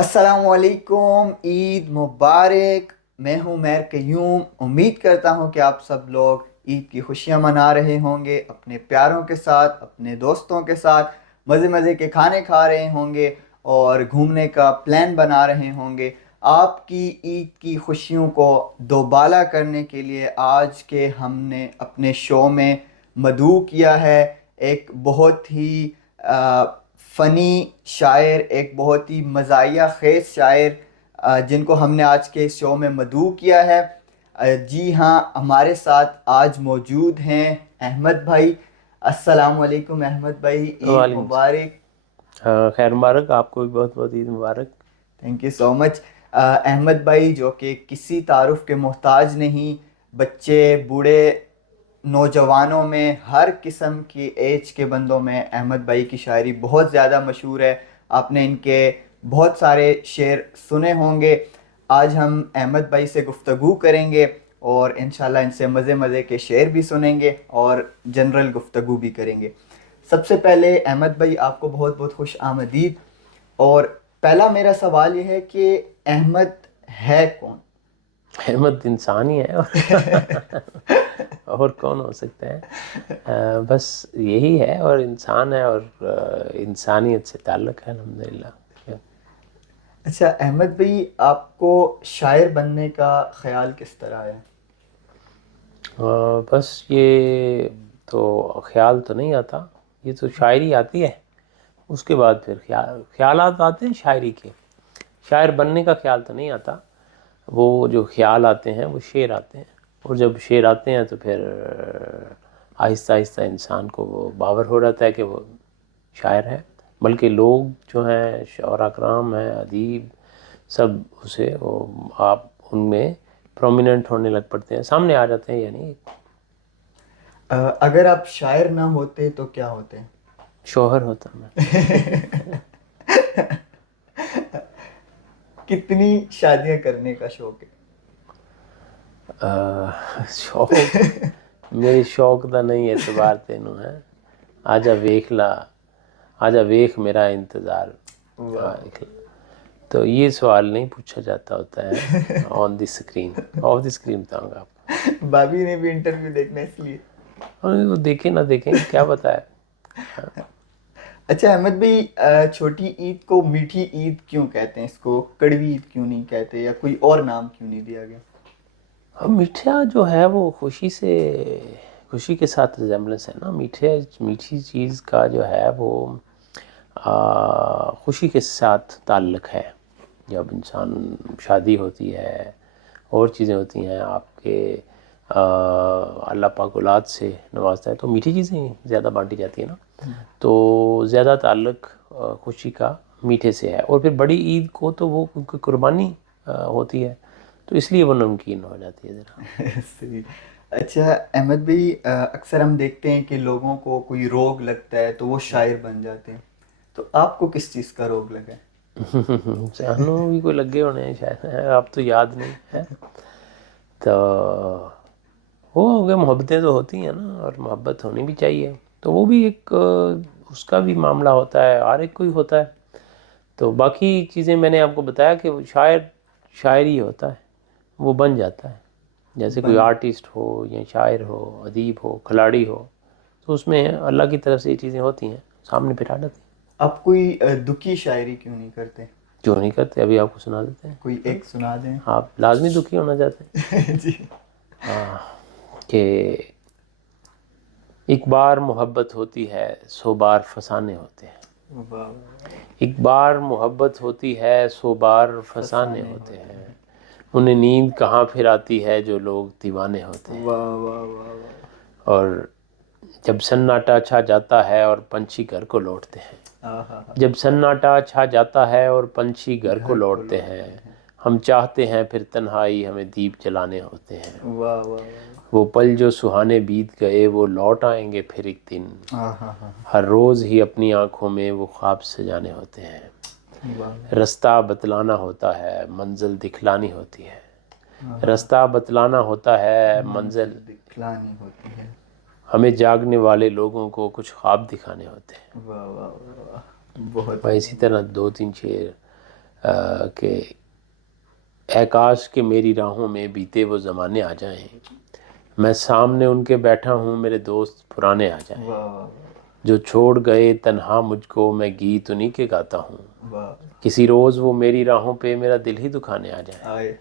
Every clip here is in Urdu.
السلام علیکم، عید مبارک۔ میں ہوں مہر قیوم۔ امید کرتا ہوں کہ آپ سب لوگ عید کی خوشیاں منا رہے ہوں گے، اپنے پیاروں کے ساتھ، اپنے دوستوں کے ساتھ مزے مزے کے کھانے کھا رہے ہوں گے اور گھومنے کا پلان بنا رہے ہوں گے۔ آپ کی عید کی خوشیوں کو دوبالا کرنے کے لیے آج کے ہم نے اپنے شو میں مدعو کیا ہے ایک بہت ہی فنی شاعر، ایک بہت ہی مزاحیہ خیز شاعر جن کو ہم نے آج کے شو میں مدعو کیا ہے۔ جی ہاں، ہمارے ساتھ آج موجود ہیں احمد بھائی۔ السلام علیکم احمد بھائی، عید وعلیکم مبارک۔ السلام، خیر مبارک آپ کو بھی، بہت بہت عید مبارک۔ تھینک یو سو مچ۔ احمد بھائی جو کہ کسی تعارف کے محتاج نہیں، بچے بوڑھے نوجوانوں میں ہر قسم کی ایج کے بندوں میں احمد بھائی کی شاعری بہت زیادہ مشہور ہے۔ آپ نے ان کے بہت سارے شعر سنے ہوں گے۔ آج ہم احمد بھائی سے گفتگو کریں گے اور انشاءاللہ ان سے مزے مزے کے شعر بھی سنیں گے اور جنرل گفتگو بھی کریں گے۔ سب سے پہلے احمد بھائی آپ کو بہت بہت خوش آمدید۔ اور پہلا میرا سوال یہ ہے کہ احمد ہے کون؟ احمد انسان ہی ہے اور کون ہو سکتا ہے؟ بس یہی ہے، اور انسان ہے، اور انسانیت سے تعلق ہے الحمدللہ۔ اچھا احمد بھائی، آپ کو شاعر بننے کا خیال کس طرح ہے؟ بس یہ تو خیال تو نہیں آتا، یہ تو شاعری آتی ہے، اس کے بعد پھر خیالات آتے ہیں شاعری کے۔ شاعر بننے کا خیال تو نہیں آتا، وہ جو خیال آتے ہیں وہ شعر آتے ہیں، اور جب شعر آتے ہیں تو پھر آہستہ آہستہ انسان کو وہ باور ہو جاتا ہے کہ وہ شاعر ہے۔ بلکہ لوگ جو ہیں، شعراء کرام ہیں، ادیب، سب اسے آپ ان میں پرومیننٹ ہونے لگ پڑتے ہیں، سامنے آ جاتے ہیں، یعنی اگر آپ شاعر نہ ہوتے تو کیا ہوتے؟ شوہر ہوتا میں۔ کتنی شادیاں کرنے کا شوق ہے؟ شوق میرے شوق دا نہیں اعتبار تینوں ہے، آجا ویکھ لا، آجا ویکھ میرا انتظار۔ واہ، تو یہ سوال نہیں پوچھا جاتا ہوتا ہے on the screen, off the screen بتاؤں گا آپ بھابھی نے بھی انٹرویو دیکھنا اس لیے۔ کو، وہ دیکھیں نہ دیکھیں کیا بتایا۔ اچھا احمد بھائی، چھوٹی عید کو میٹھی عید کیوں کہتے ہیں؟ اس کو کڑوی عید کیوں نہیں کہتے، یا کوئی اور نام کیوں نہیں دیا گیا؟ میٹھا جو ہے وہ خوشی کے ساتھ ریزمبلنس ہے نا۔ میٹھی چیز کا جو ہے وہ خوشی کے ساتھ تعلق ہے۔ جب انسان شادی ہوتی ہے اور چیزیں ہوتی ہیں، آپ کے اللہ پاک اولاد سے نوازتا ہے، تو میٹھی چیزیں زیادہ بانٹی جاتی ہیں نا، تو زیادہ تعلق خوشی کا میٹھے سے ہے۔ اور پھر بڑی عید کو تو وہ قربانی ہوتی ہے، تو اس لیے وہ نمکین ہو جاتی ہے ذرا۔ صحیح۔ اچھا احمد بھائی، اکثر ہم دیکھتے ہیں کہ لوگوں کو کوئی روگ لگتا ہے تو وہ شاعر بن جاتے ہیں، تو آپ کو کس چیز کا روگ لگا ہے؟ سانوں بھی کوئی لگے ہونے ہیں شاید، اب تو یاد نہیں ہے۔ تو وہ ہو گیا، محبتیں تو ہوتی ہیں نا، اور محبت ہونی بھی چاہیے، تو وہ بھی ایک اس کا بھی معاملہ ہوتا ہے، ہر ایک کوئی ہوتا ہے۔ تو باقی چیزیں میں نے آپ کو بتایا کہ وہ شاعر ہی ہوتا ہے، وہ بن جاتا ہے۔ جیسے کوئی بن آرٹسٹ ہو یا شاعر ہو، ادیب ہو، کھلاڑی ہو، تو اس میں اللہ کی طرف سے یہ چیزیں ہوتی ہیں، سامنے پھر آ جاتی ہیں۔ آپ کوئی دکھی شاعری کیوں نہیں کرتے؟ جو نہیں کرتے ابھی آپ کو سنا دیتے کوئی ہیں۔ ایک سنا دیں۔ آپ لازمی دکھی ہونا چاہتے جی۔ ہیں کہ ایک بار محبت ہوتی ہے، 100 بار فسانے ہوتے ہیں۔ واہ، ایک بار محبت ہوتی ہے، 100 بار فسانے فسانے ہوتے ہوتے ہیں۔ ہیں۔ انہیں نیند کہاں پھر آتی ہے جو لوگ دیوانے ہوتے ہیں۔ واہ واہ واہ واہ۔ اور جب سناٹا چھا جاتا ہے اور پنچھی گھر کو لوٹتے ہیں، ہاں، جب سناٹا چھا جاتا ہے اور پنچھی گھر کو گھر کو لوٹتے ہیں، لوٹتے ہیں۔ ہم چاہتے ہیں پھر تنہائی ہمیں دیپ جلانے ہوتے ہیں۔ واہ واہ واہ۔ وہ پل جو سہانے بیت گئے وہ لوٹ آئیں گے پھر ایک دن، ہاں، ہر روز ہی اپنی آنکھوں میں وہ خواب سجانے ہوتے ہیں۔ واہ، رستہ بتلانا ہوتا ہے، منزل دکھلانی ہوتی ہے۔ ہاں، رستہ بتلانا ہوتا ہے، منزل منزل دکھلانی ہوتی ہے۔ ہمیں جاگنے والے لوگوں کو کچھ خواب دکھانے ہوتے ہیں۔ واہ واہ واہ واہ، بہت میں ہی اسی طرح 2-3 شعر کہ اے کاش کہ میری راہوں میں بیتے وہ زمانے آ جائیں، میں سامنے ان کے بیٹھا ہوں میرے دوست پرانے آ جائیں، جو چھوڑ گئے تنہا مجھ کو میں گیت انہی کے گاتا ہوں، کسی روز وہ میری راہوں پہ میرا دل ہی دکھانے آ جائے،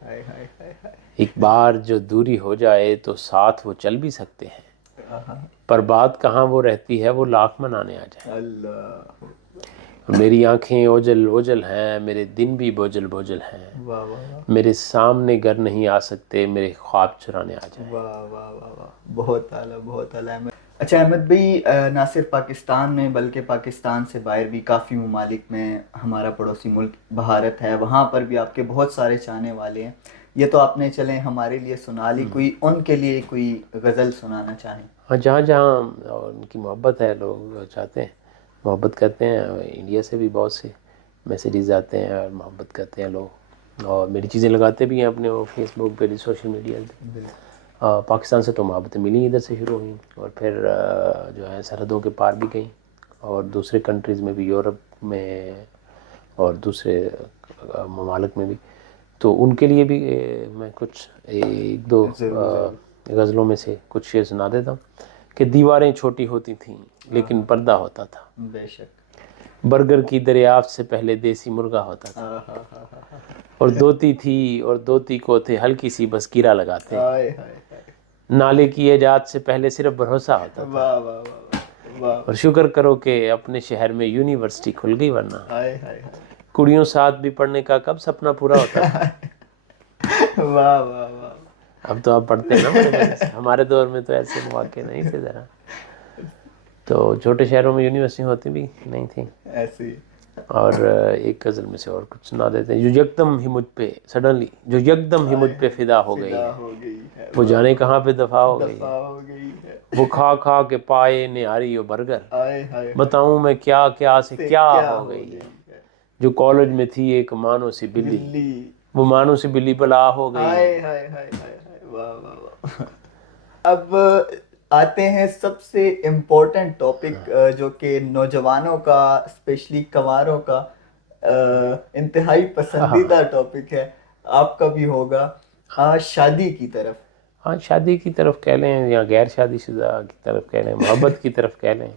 ایک بار جو دوری ہو جائے تو ساتھ وہ چل بھی سکتے ہیں، پر بات کہاں وہ رہتی ہے وہ لاکھ منانے آ جائے، میری آنکھیں اوجل اوجل ہیں، میرے دن بھی بوجھل بوجھل ہیں، میرے سامنے گر نہیں آ سکتے، میرے خواب چرانے آ جائیں۔ واہ واہ واہ واہ، بہت اعلیٰ بہت اعلیٰ احمد۔ اچھا احمد بھائی، نہ صرف پاکستان میں بلکہ پاکستان سے باہر بھی کافی ممالک میں ہمارا پڑوسی ملک بھارت ہے، وہاں پر بھی آپ کے بہت سارے چاہنے والے ہیں، یہ تو آپ نے چلیں ہمارے لیے سنا لی، کوئی ان کے لیے کوئی غزل سنانا چاہیں؟ ہاں، جہاں جہاں ان کی محبت ہے، لوگ چاہتے ہیں، محبت کرتے ہیں، انڈیا سے بھی بہت سے میسیجز آتے ہیں اور محبت کرتے ہیں لوگ، اور میری چیزیں لگاتے بھی ہیں اپنے وہ فیس بک پہ، سوشل میڈیا پہ۔ پاکستان سے تو محبتیں ملی ادھر سے شروع ہوئیں، اور پھر جو ہے سرحدوں کے پار بھی گئیں، اور دوسرے کنٹریز میں بھی، یورپ میں اور دوسرے ممالک میں بھی، تو ان کے لیے بھی میں کچھ ایک دو غزلوں میں سے کچھ شعر سنا دیتا ہوں کہ دیواریں چھوٹی ہوتی تھیں لیکن پردہ ہوتا تھا، بے شک۔ برگر کی دریافت سے پہلے دیسی مرغا ہوتا تھا، اور دوتی تھی اور دوتی کو تھے ہلکی سی بس کیڑا لگاتے، نالے کی ایجاد سے پہلے صرف بھروسہ ہوتا تھا، اور شکر کرو کہ اپنے شہر میں یونیورسٹی کھل گئی، ورنہ کڑیوں ساتھ بھی پڑھنے کا کب سپنا پورا ہوتا تھا۔ واہ واہ واہ، اب تو آپ پڑھتے ہیں نا بڑے مزے سے، ہمارے دور میں تو ایسے مواقع نہیں تھے ذرا، تو چھوٹے شہروں میں یونیورسٹی ہوتی بھی نہیں تھیں۔ ایسے ہی۔ اور ایک غزل میں سے اور کچھ سنا دیتے ہیں، جو یکدم ہی مجھ پہ سڈنلی، جو یکدم ہی مجھ پہ فدا ہو گئی ہے، وہ جانے کہاں پہ دفع ہو گئی ہے، وہ کھا کھا کے پائے نہاری و برگر، بتاؤں میں کیا کیا سے کیا ہو گئی ہے، جو کالج میں تھی ایک مانو سی بلی، وہ مانو سی بلی بلا ہو گئی۔ واہ واہ واہ۔ اب آتے ہیں سب سے امپورٹنٹ ٹاپک، جو کہ نوجوانوں کا، اسپیشلی کنواروں کا انتہائی پسندیدہ ٹاپک ہے، آپ کا بھی ہوگا، شادی کی طرف۔ ہاں، شادی کی طرف کہہ لیں یا غیر شادی شدہ کی طرف کہہ لیں، محبت کی طرف کہہ لیں،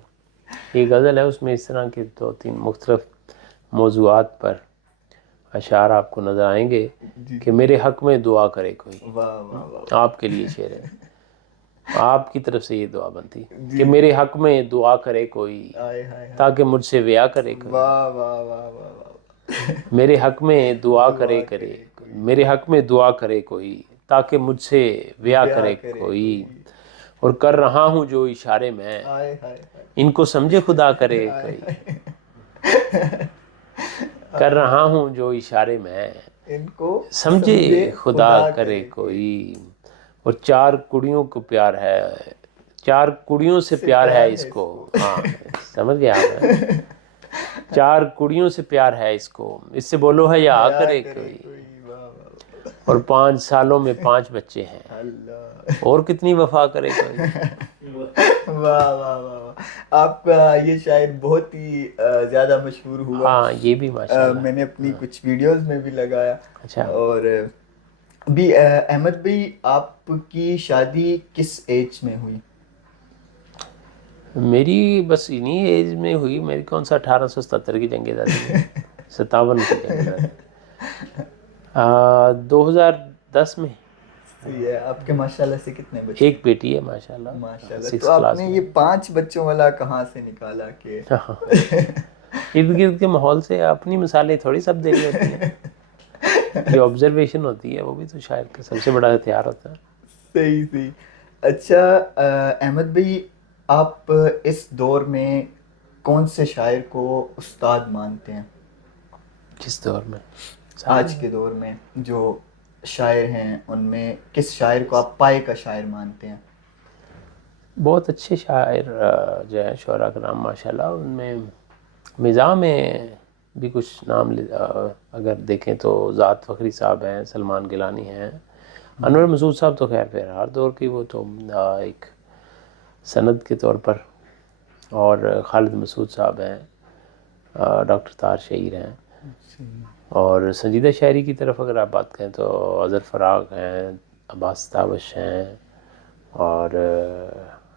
یہ غزل ہے، اس میں اس طرح کے 2-3 مختلف موضوعات پر اشعار آپ کو نظر آئیں گے کہ میرے حق میں دعا کرے کوئی، آپ کے لیے شعر ہے، آپ کی طرف سے یہ دعا بنتی کہ میرے حق میں دعا کرے کوئی تاکہ مجھ سے ویا کرے کوئی، میرے حق میں دعا کرے میرے حق میں دعا کرے کوئی تاکہ مجھ سے ویا کرے کوئی، اور کر رہا ہوں جو اشارے میں ان کو سمجھے خدا کرے کوئی، کر رہا ہوں جو اشارے میں ان کو سمجھے خدا کرے کوئی، اور 4 کڑیوں کو پیار ہے، 4 کڑیوں سے پیار ہے اس کو، ہاں سمجھ گئے آپ، 4 کڑیوں سے پیار ہے اس کو، اس سے بولو ہے یا کرے کوئی، اور 5 سالوں میں 5 بچے ہیں، اور کتنی وفا کرے کوئی۔ واہ واہ واہ، آپ کا یہ شاعر بہت ہی زیادہ مشہور ہوا، ہاں یہ بھی ماشاءاللہ میں نے اپنی کچھ ویڈیوز میں بھی لگایا۔ اچھا، اور بھی احمد بھائی، آپ کی شادی کس ایج میں ہوئی؟ میری بس انہی ایج میں ہوئی، میری کون سا 1877 کی جنگ آزادی ہے، 57 کی جنگ آزادی، 2010 میں۔ ہے آپ کے ماشاءاللہ سے کتنے بچے؟ ایک بیٹی ہے ماشاءاللہ، ماشاءاللہ۔ 6 تو آپ کلاس نے میں۔ یہ 5 بچوں والا کہاں سے نکالا کہ ارد گرد کے ماحول سے، اپنی مثالیں تھوڑی سب دینی ہوتی ہیں، جو آبزرویشن ہوتی ہے وہ بھی تو شاعر کا سب سے بڑا ہتھیار ہوتا ہے۔ صحیح صحیح۔ اچھا احمد بھائی، آپ اس دور میں کون سے شاعر کو استاد مانتے ہیں؟ کس دور میں؟ آج کے دور میں جو شاعر ہیں ان میں کس شاعر کو آپ پائے کا شاعر مانتے ہیں؟ بہت اچھے شاعر جو ہیں شعراء کرام ماشاءاللہ، ان میں مزاح میں بھی کچھ نام اگر دیکھیں تو ذات فخری صاحب ہیں، سلمان گیلانی ہیں، انور مسعود صاحب تو خیر پھر ہر دور کی وہ تو ایک سند کے طور پر، اور خالد مسعود صاحب ہیں، ڈاکٹر طاہر شہیر ہیں، اور سنجیدہ شاعری کی طرف اگر آپ بات کریں تو اظہر فراق ہیں، عباس تابش ہیں، اور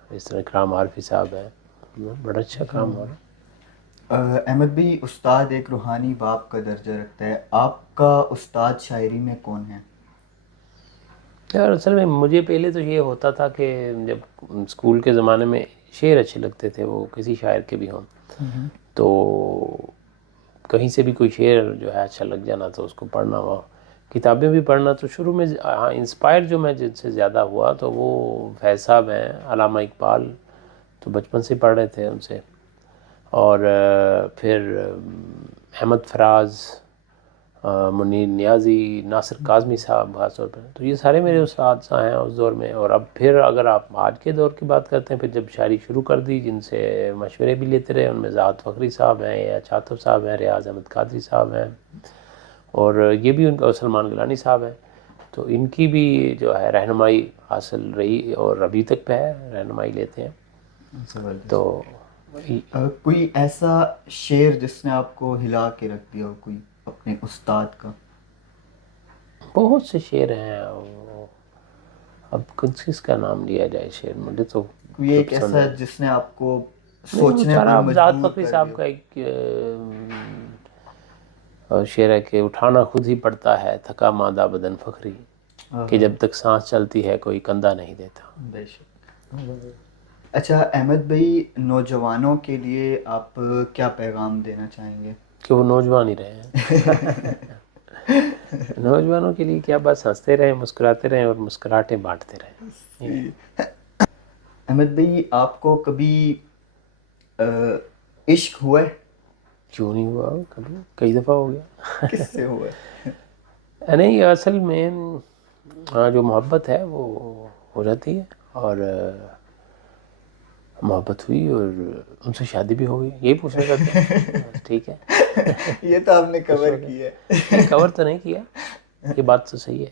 اس طرح اکرام عارفی صاحب ہیں، بڑا اچھا کام ہو رہا ہے۔ احمد بھائی، استاد ایک روحانی باپ کا درجہ رکھتا ہے، آپ کا استاد شاعری میں کون ہے؟ یار اصل میں مجھے پہلے تو یہ ہوتا تھا کہ جب اسکول کے زمانے میں شعر اچھے لگتے تھے، وہ کسی شاعر کے بھی ہوں، تو کہیں سے بھی کوئی شعر جو ہے اچھا لگ جانا تو اس کو پڑھنا ہوا، کتابیں بھی پڑھنا۔ تو شروع میں انسپائر جو میں جن سے زیادہ ہوا تو وہ فیض صاحب ہیں، علامہ اقبال، تو بچپن سے پڑھ رہے تھے ان سے، اور پھر احمد فراز، منیر نیازی، ناصر کاظمی صاحب خاص طور پہ، تو یہ سارے میرے اساتذہ ہیں اس دور میں۔ اور اب پھر اگر آپ آج کے دور کی بات کرتے ہیں، پھر جب شاعری شروع کر دی، جن سے مشورے بھی لیتے رہے، ان میں ذات فخری صاحب ہیں، یا چاطف صاحب ہیں، ریاض احمد قادری صاحب ہیں، اور یہ بھی ان کا سلمان گیلانی صاحب ہیں، تو ان کی بھی جو ہے رہنمائی حاصل رہی اور ابھی تک پہ ہے، رہنمائی لیتے ہیں۔ تو کوئی ایسا شعر جس نے آپ کو ہلا کے رکھ دیا ہو، کوئی اپنے استاد کا؟ بہت سے شعر ہیں، اب کس کا نام لیا جائے شعر، مجھے تو کوئی ایک ایسا جس نے آپ کو نہیں، وہ سوچنے سارا پر اب ذات مجبور فخری کر صاحب دیا؟ کا ایک شعر ہے کہ اٹھانا خود ہی پڑتا ہے تھکا مادہ بدن فخری، کہ جب تک سانس چلتی ہے کوئی کندھا نہیں دیتا۔ بے شک۔ اچھا احمد بھائی، نوجوانوں کے لیے آپ کیا پیغام دینا چاہیں گے؟ کہ وہ نوجوان ہی رہے ہیں۔ نوجوانوں کے لیے کیا، بس ہنستے رہیں، مسکراتے رہیں اور مسکراہٹیں بانٹتے رہیں۔ احمد بھائی، آپ کو کبھی عشق ہوا ہے؟ کیوں نہیں ہوا، کبھی کئی دفعہ ہو گیا۔ کس سے ہوا ہے؟ نہیں، اصل میں جو محبت ہے وہ ہو جاتی ہے، اور محبت ہوئی اور ان سے شادی بھی ہو گئی، یہی پوچھنا چاہتے ہیں؟ ٹھیک ہے، یہ تو آپ نے کور کیا ہے۔ نہیں کور تو نہیں کیا، یہ بات تو صحیح ہے،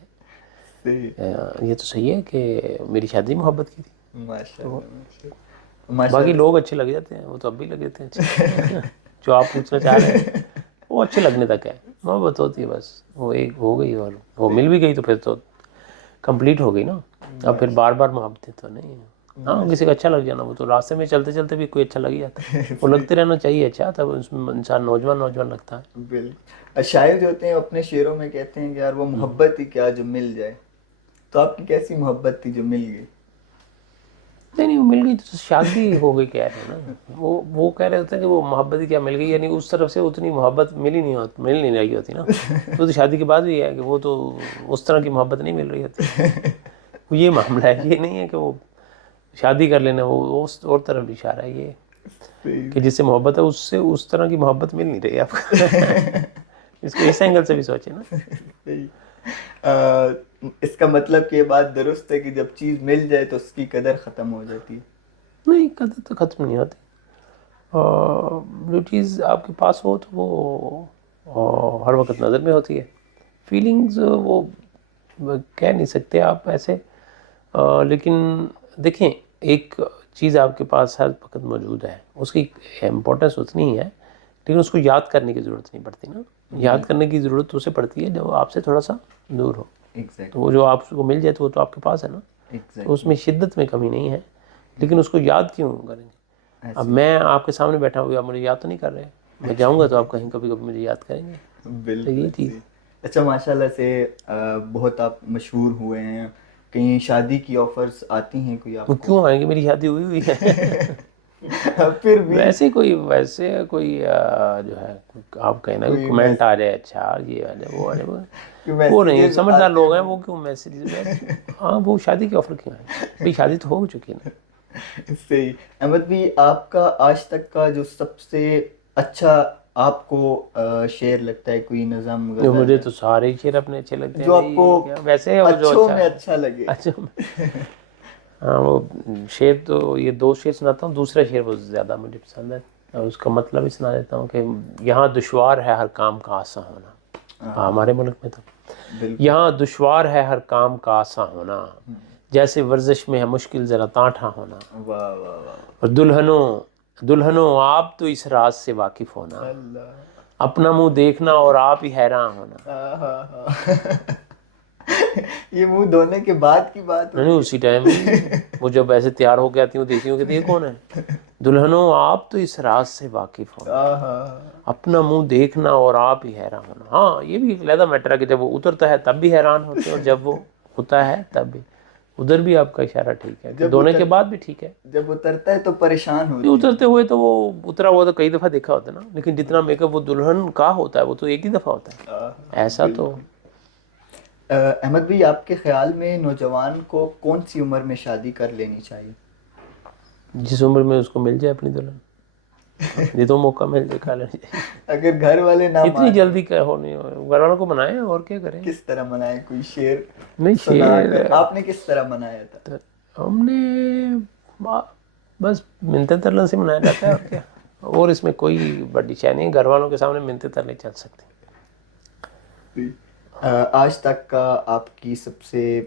صحیح، یہ تو صحیح ہے کہ میری شادی محبت کی تھی، ماشاء تو اللہ ماشاء باقی اللہ۔ لوگ اچھے لگ جاتے ہیں، وہ تو اب بھی لگ جاتے ہیں اچھے۔ جو آپ پوچھنا چاہ رہے ہیں وہ اچھے لگنے تک ہے، محبت ہوتی ہے بس، وہ ایک ہو گئی اور وہ مل بھی گئی تو پھر تو کمپلیٹ ہو گئی نا، اب پھر بار بار محبتیں تو نہیں ہیں۔ ہاں، کسی کا اچھا لگ جانا، وہ تو راستے میں چلتے چلتے بھی کوئی اچھا لگ جاتا ہے، وہ لگتے رہنا چاہیے اچھا، تب اس میں انسان نوجوان لگتا ہے۔ بالکل، شاعر جو ہوتے ہیں اپنے شعروں میں کہتے ہیں کہ یار وہ محبت ہی کیا جو مل جائے، تو آپ کی کیسی محبت تھی جو مل گئی؟ نہیں، وہ مل گئی تو شادی ہو گئی کہہ رہے ہیں نا، وہ کہہ رہے ہوتے ہیں کہ وہ محبت ہی کیا مل گئی، یعنی اس طرف سے اتنی محبت مل نہیں رہی ہوتی نا، وہ تو شادی کے بعد بھی ہے کہ وہ تو اس طرح کی محبت نہیں مل رہی ہوتی، وہ یہ معاملہ ہے، یہ نہیں ہے کہ وہ شادی کر لینا، وہ اس اور طرف اشارہ ہے یہ کہ جس سے محبت ہے اس سے اس طرح کی محبت مل نہیں رہی آپ کو، اس کو اس اینگل سے بھی سوچے نا۔ اس کا مطلب کہ یہ بات درست ہے کہ جب چیز مل جائے تو اس کی قدر ختم ہو جاتی ہے؟ نہیں، قدر تو ختم نہیں ہوتی، جو چیز آپ کے پاس ہو تو وہ ہر وقت نظر میں ہوتی ہے، فیلنگز وہ کہہ نہیں سکتے آپ ایسے، لیکن دیکھیں ایک چیز آپ کے پاس ہر وقت موجود ہے، اس کی امپورٹنس اتنی ہی ہے، لیکن اس کو یاد کرنے کی ضرورت نہیں پڑتی نا، یاد کرنے کی ضرورت اسے پڑتی ہے جب آپ سے تھوڑا سا دور ہو، تو وہ جو آپ کو مل جائے تو وہ تو آپ کے پاس ہے نا، تو اس میں شدت میں کمی نہیں ہے، لیکن اس کو یاد کیوں کریں گے؟ اب میں آپ کے سامنے بیٹھا ہوں، آپ مجھے یاد تو نہیں کر رہے، میں جاؤں گا تو آپ کہیں کبھی کبھی مجھے یاد کریں گے، تو یہ چیز۔ اچھا، ماشاء اللہ سے بہت آپ مشہور ہوئے ہیں، کہیں شادی کی آفرز آتی ہیں کوئی آپ وہ کو؟ کیوں آئیں گے، میری شادی ہوئی ہے۔ پھر بھی ویسے کوئی جو ہے آپ کہیں نا کمنٹ آ جائے، اچھا یہ آ جائے، وہ آ جائے، وہ نہیں، سمجھدار لوگ ہیں وہ، کیوں میسیج؟ ہاں، وہ شادی کے آفر کیوں آئے، بھائی شادی تو ہو چکی ہے نا۔ صحیح۔ احمد بھی، آپ کا آج تک کا جو سب سے اچھا آپ کو شعر لگتا ہے، کوئی نظم غزل؟ مجھے تو سارے ہی شعر اپنے اچھے لگتے ہیں جو آپ کو ویسے، جو اچھوں میں اچھا لگے۔ اچھا، ہاں، وہ شعر تو یہ دو شعر سناتا ہوں، دوسرا شعر بہت زیادہ مجھے پسند ہے، اور اس کا مطلب ہی سنا دیتا ہوں کہ یہاں دشوار ہے ہر کام کا آساں ہونا، ہمارے ملک میں تو یہاں دشوار ہے ہر کام کا آساں ہونا، جیسے ورزش میں ہے مشکل ذرا تانٹھا ہونا، واہ واہ واہ، اور دلہنوں آپ تو اس راز سے واقف ہونا، اپنا منہ دیکھنا اور آپ ہی حیران ہونا. یہ منہ دھونے کے بعد کی بات نہیں اسی ٹائم وہ جب ایسے تیار ہو کے آتی ہوں دیکھتی ہوں کہ یہ کون ہے. دلہنوں آپ تو اس راز سے واقف ہو, اپنا منہ دیکھنا اور آپ ہی حیران ہونا. ہاں یہ بھی ایک علیحدہ میٹر ہے کہ جب وہ اترتا ہے تب بھی حیران ہوتے ہیں اور جب وہ ہوتا ہے تب بھی. ادھر بھی آپ کا اشارہ ٹھیک ہے, دھونے کے بعد بھی ٹھیک ہے. جب اترتا ہے تو پریشان ہوتی نہیں اترتے ہوئے تو وہ اترا ہوا تو کئی دفعہ دیکھا ہوتا ہے نا, لیکن جتنا میک اپ وہ دلہن کا ہوتا ہے وہ تو ایک ہی دفعہ ہوتا ہے. ایسا تو احمد بھائی, آپ کے خیال میں نوجوان کو کون سی عمر میں شادی کر لینی چاہیے؟ جس عمر میں اس کو مل جائے اپنی دلہن, یہ تو موقع مل جائے کر لینی چاہیے. اگر گھر والے نہ اتنی جلدی کیا ہونی, گھر والوں کو منائیں اور کیا کریں. کس طرح منائیں؟ کوئی شعر نہیں سنا شعر کر آپ نے کس طرح منایا تھا؟ ہم نے بس منتیں ترلن سے منایا جاتا ہے اور کیا, اور اس میں کوئی بڑی شے نہیں. گھر والوں کے سامنے منتیں ترلیں چل سکتی. آج تک کا آپ کی سب سے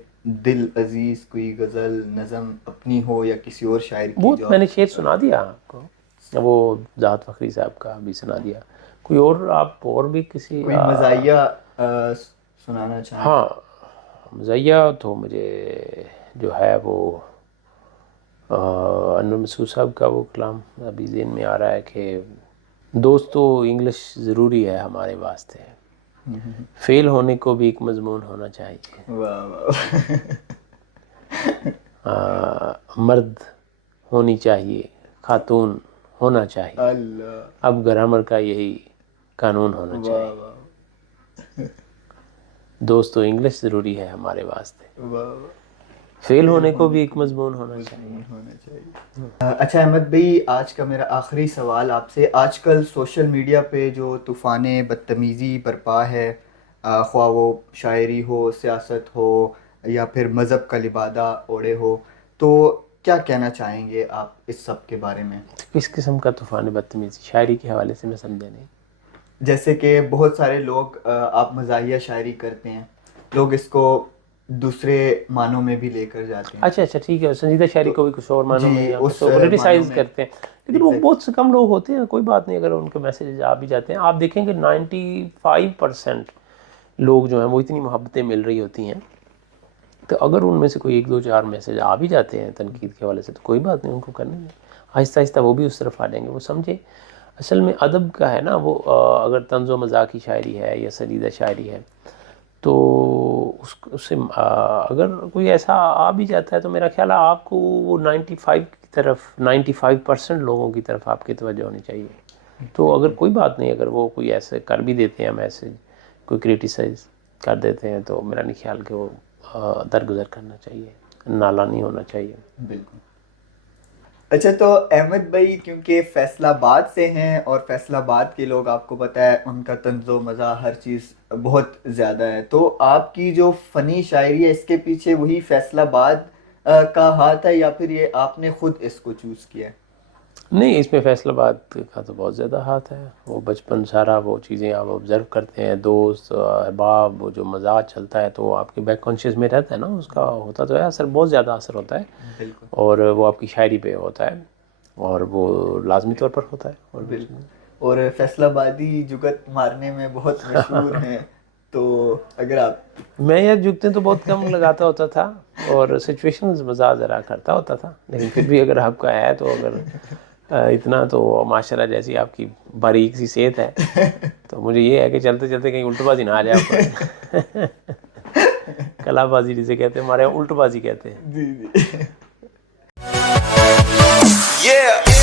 دل عزیز کوئی غزل نظم اپنی ہو یا کسی اور شاعر کی وہ جو میں نے شعر سنا دیا آپ کو, وہ ذات فخری صاحب کا بھی سنا دیا. کوئی اور آپ اور بھی کسی کوئی مزاحیہ سنانا چاہیں؟ ہاں مزاحیہ تو مجھے جو ہے وہ انور مسعود صاحب کا وہ کلام ابھی ذہن میں آ رہا ہے کہ دوستو انگلش ضروری ہے ہمارے واسطے, فیل ہونے کو بھی ایک مضمون ہونا چاہیے. مرد ہونی چاہیے, خاتون ہونا چاہیے, اب گرامر کا یہی قانون ہونا چاہیے. دوستو انگلش ضروری ہے ہمارے واسطے, فیل ہونے کو بھی ایک مضمون ہونا چاہیے. اچھا احمد بھائی, آج کا میرا آخری سوال آپ سے. آج کل سوشل میڈیا پہ جو طوفان بدتمیزی برپا ہے, خواہ وہ شاعری ہو, سیاست ہو یا پھر مذہب کا لبادہ اوڑے ہو, تو کیا کہنا چاہیں گے آپ اس سب کے بارے میں؟ کس قسم کا طوفان بدتمیزی؟ شاعری کے حوالے سے میں سمجھا نہیں. جیسے کہ بہت سارے لوگ, آپ مزاحیہ شاعری کرتے ہیں, لوگ اس کو دوسرے معنوں میں بھی لے کر جاتے ہیں. اچھا ٹھیک ہے, سنجیدہ شاعری کو بھی کچھ اور معنوں میں یا اس کچھ اور کرٹیسائز معنوں میں کرتے ہیں, لیکن وہ بہت سے کم لوگ ہوتے ہیں. کوئی بات نہیں اگر ان کے میسیج آ بھی جاتے ہیں. آپ دیکھیں کہ 95% لوگ جو ہیں وہ اتنی محبتیں مل رہی ہوتی ہیں, تو اگر ان میں سے کوئی 1-2-4 میسیج آ بھی جاتے ہیں تنقید کے حوالے سے تو کوئی بات نہیں, ان کو کرنے دیں. آہستہ آہستہ وہ بھی اس طرف آ جائیں گے. وہ سمجھے اصل میں ادب کا ہے نا وہ, اگر طنز و مزاح کی شاعری ہے یا سنجیدہ شاعری ہے تو اس سے اگر کوئی ایسا آ بھی جاتا ہے تو میرا خیال ہے آپ کو وہ 95% لوگوں کی طرف آپ کی توجہ ہونی چاہیے. تو اگر کوئی بات نہیں, اگر وہ کوئی ایسے کر بھی دیتے ہیں میسیج, کوئی کرٹیسائز کر دیتے ہیں, تو میرا نہیں خیال کہ وہ درگزر کرنا چاہیے, نالا نہیں ہونا چاہیے. بالکل. اچھا تو احمد بھائی کیونکہ فیصل آباد سے ہیں, اور فیصل آباد کے لوگ آپ کو پتہ ہے ان کا طنز و مزاح ہر چیز بہت زیادہ ہے, تو آپ کی جو فنی شاعری ہے اس کے پیچھے وہی فیصل آباد کا ہاتھ ہے یا پھر یہ آپ نے خود اس کو چوز کیا ہے؟ نہیں, اس میں فیصل آباد کا تو بہت زیادہ ہاتھ ہے. وہ بچپن سارا وہ چیزیں آپ آبزرو کرتے ہیں, دوست احباب, وہ جو مزاح چلتا ہے تو وہ آپ کے بیک کانشیس میں رہتا ہے نا, اس کا ہوتا تو ہے اثر, بہت زیادہ اثر ہوتا ہے. بالکل. اور وہ آپ کی شاعری پہ ہوتا ہے, اور وہ لازمی طور پر ہوتا ہے. بالکل. اور فیصل آبادی جگت مارنے میں بہت مشہور ہیں, تو اگر آپ میں یہ جگتیں تو بہت کم لگاتا ہوتا تھا اور سچویشنز مزاح ذرا کرتا ہوتا تھا, لیکن پھر بھی اگر آپ کا ہے تو اگر اتنا تو ماشاءاللہ جیسی آپ کی باریک سی صحت ہے تو مجھے یہ ہے کہ چلتے چلتے کہیں الٹ بازی نہ آ جائے آپ پر. کلا بازی جسے کہتے ہیں, ہمارے یہاں الٹ بازی کہتے ہیں. جی.